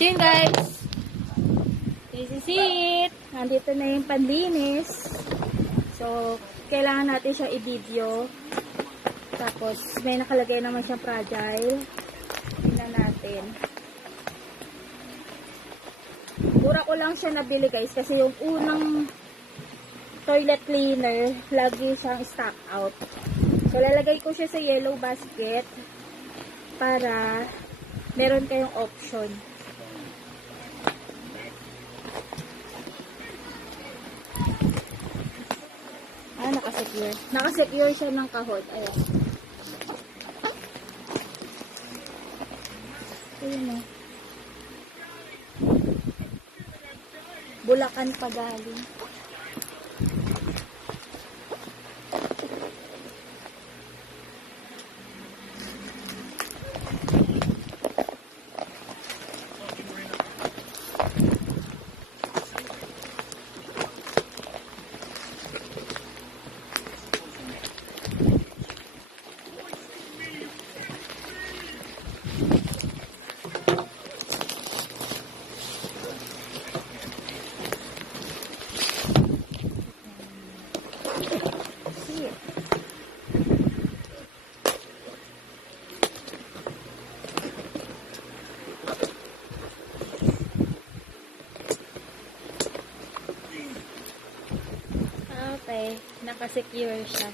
So yun guys, this is it. Nandito na yung panlinis. So, kailangan natin siya i-video. Tapos, may nakalagay naman siyang fragile. Tingnan natin. Mura ko lang siya nabili guys, kasi yung unang toilet cleaner, lagi siyang stock out. So, lalagay ko siya sa yellow basket para meron kayong option. Nakasecure. Nakasecure siya ng kahon. Ayan. Ayan o. Bulacan pa galing. Okay, nakasecure siya.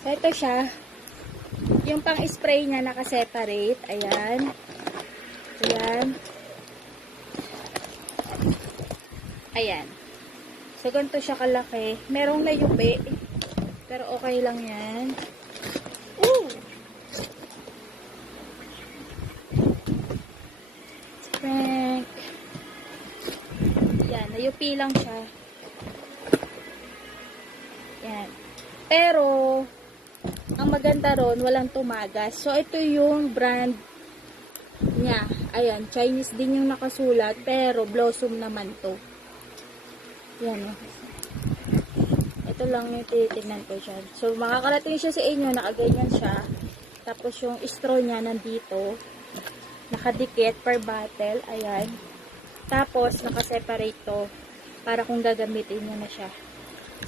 So, ito siya. Yung pang-spray niya nakaseparate. Ayan. Ayan. Ayan. So, ganito siya kalaki. Merong layupi. Pero okay lang yan. Ooh! Prank. Yan. Layupi lang siya. Yan. Pero, ang maganda ron, walang tumagas. So, ito yung brand niya. Ayan. Chinese din yung nakasulat. Pero, Blossom naman to. Yan. Ito lang yung titignan ko dyan. So, makakarating siya sa inyo. Nakaganyan siya. Tapos, yung straw niya nandito. Nakadikit per bottle. Ayan. Tapos, nakaseparate to. Para kung gagamitin nyo na siya.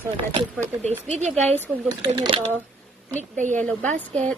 So, that's it for today's video, guys. Kung gusto nyo to, click the yellow basket.